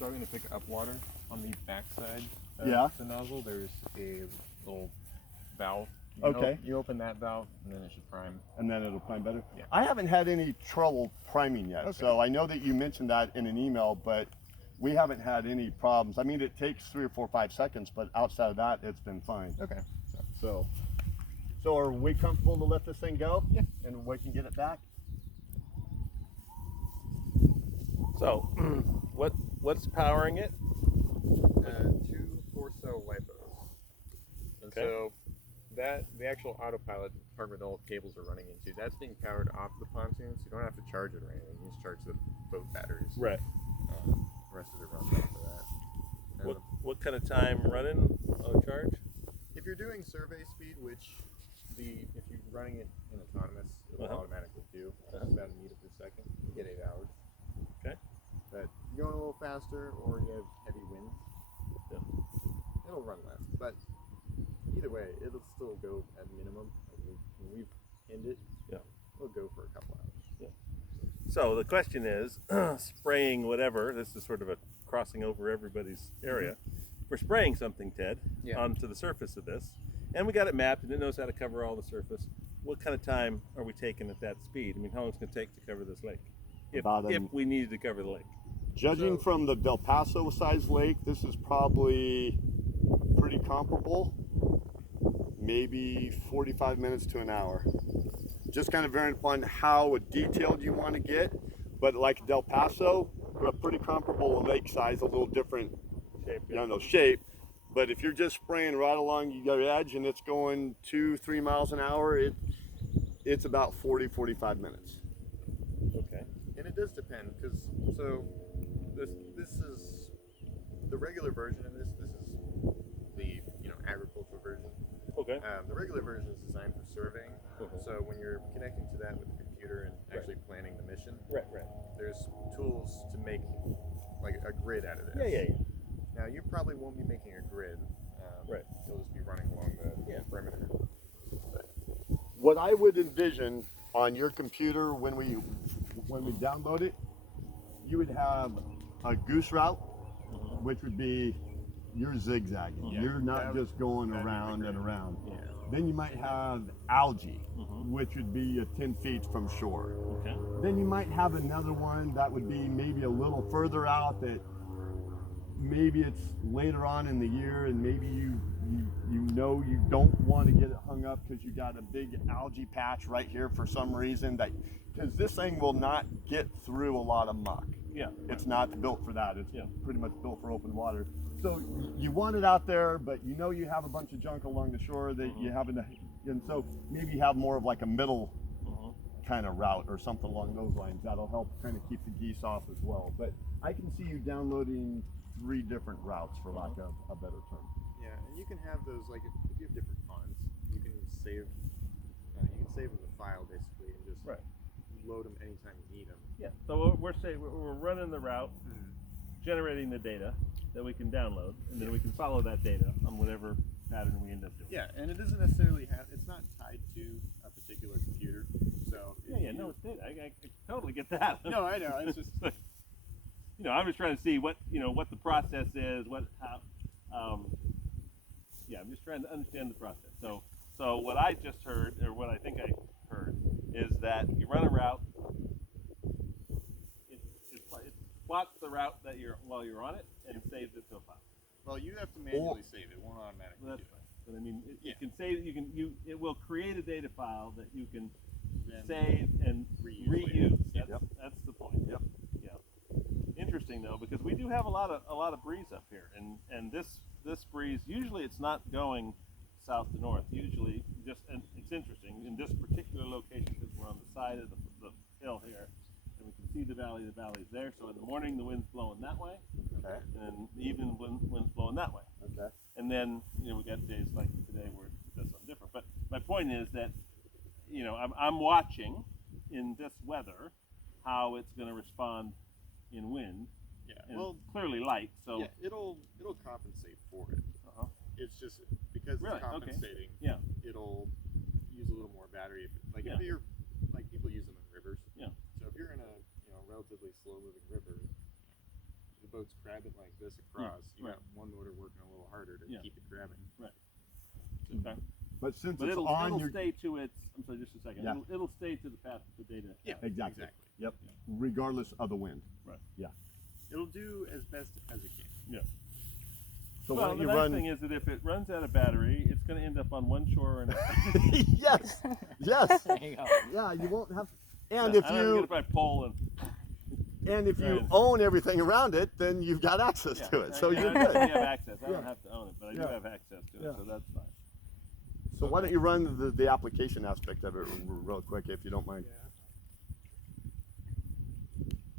struggling to pick up water, on the backside of the nozzle, there's a little valve. You open that valve, and then it should prime. And then it'll prime better? Yeah. I haven't had any trouble priming yet. So I know that you mentioned that in an email, but we haven't had any problems. I mean, it takes 3 or 4 or 5 seconds, but outside of that, it's been fine. Okay. So are we comfortable to let this thing go? Yeah. And we can get it back? So, what's powering it? 2 4-cell lipos. And so the actual autopilot hardware the old cables are running into, that's being powered off the pontoon, so you don't have to charge it or anything. You just charge the boat batteries. Right. The rest of it runs off of that. And What kind of time running on a charge? if you're doing survey speed, which if you're running it in autonomous, it'll automatically do. It's about a meter per second. You get 8 hours. Okay. But if you're going a little faster or you have heavy winds, it'll run less. But either way, it'll still go at minimum. When we've pinned it, it'll go for a couple hours. Yeah. So the question is, spraying whatever, this is sort of a crossing over everybody's area. We're spraying something, Ted, onto the surface of this, and we got it mapped and it knows how to cover all the surface. What kind of time are we taking at that speed? I mean, how long is it going to take to cover this lake? If we needed to cover the lake. Judging from the Del Paso size lake, this is probably pretty comparable. Maybe 45 minutes to an hour. Just kind of varying upon how detailed you want to get. But like Del Paso, we're pretty comparable lake size, a little different shape. But if you're just spraying right along your edge and it's going 2-3 miles an hour, it's about 40-45 minutes. Okay. And it does depend, because this is the regular version of this. This is the agricultural version. Okay. The regular version is designed for surveying. So when you're connecting to that with the computer and actually planning the mission, there's tools to make like a grid out of this. Yeah. Now you probably won't be making a grid. You'll just be running along the perimeter. But what I would envision on your computer when we download it, you would have a goose route, which would be you're zigzagging. You're not just going around and around. Then you might have algae, which would be 10 feet from shore. Okay. Then you might have another one that would be maybe a little further out, that maybe it's later on in the year and maybe you don't want to get it hung up because you got a big algae patch right here for some reason, because this thing will not get through a lot of muck. It's not built for that. It's pretty much built for open water. So you want it out there, but you have a bunch of junk along the shore that you haven't, and so maybe you have more of like a middle kind of route or something along those lines. That'll help kind of keep the geese off as well. But I can see you downloading 3 different routes, for lack of a better term. yeah, and you can have those, like if you have different ponds, you can save them the file basically and just load them anytime you need them. Yeah. So we're running the route, generating the data that we can download, and then we can follow that data on whatever pattern we end up doing. Yeah, and it doesn't necessarily it's not tied to a particular computer. So No, it's data. I totally get that. No, I know. It's just I'm just trying to see what the process is, I'm just trying to understand the process. So what I just heard, or what I think I heard, is that you run a route, it plots the route while you're on it and saves it to a file. Well, you have to manually save it. It won't automatically do it. But I mean, it can save. It will create a data file that you can save and reuse. That's the point. Yep. Yeah. Interesting though, because we do have a lot of breeze up here, and this breeze, usually it's not going south to north. Usually, and it's interesting in this particular location because we're on the side of the hill here, and we can see the valley. The valley's there. So in the morning the wind's blowing that way, and in the evening wind's blowing that way. And then we got days like today where it does something different. But my point is that I'm watching in this weather how it's going to respond in wind. And clearly light. So it'll compensate for it. It's just because it's compensating. Okay. It'll use a little more battery. If you're like people use them in rivers. So if you're in a relatively slow moving river, the boat's crabbing like this across, you right. got one motor working a little harder to keep it crabbing. Okay. But since But it's it'll on your stay to its. I'm sorry, just a second. Yeah. It'll stay to the path the data. Yeah, exactly. Yep. Regardless of the wind. Right. Yeah. It'll do as best as it can. Yeah. So why Well, don't the you nice run? thing is that if it runs out of battery, it's going to end up on one shore and. Yes. Yes. There you go. Yeah. You won't have. And I if don't get you it by pole and if you Right. own everything around it, then you've got access yeah, to it. So I you're actually good. have access. I don't Yeah. have to own it, but I do Yeah. have access to it, Yeah. so that's fine. So why don't you run the application aspect of it real quick, if you don't mind? Yeah.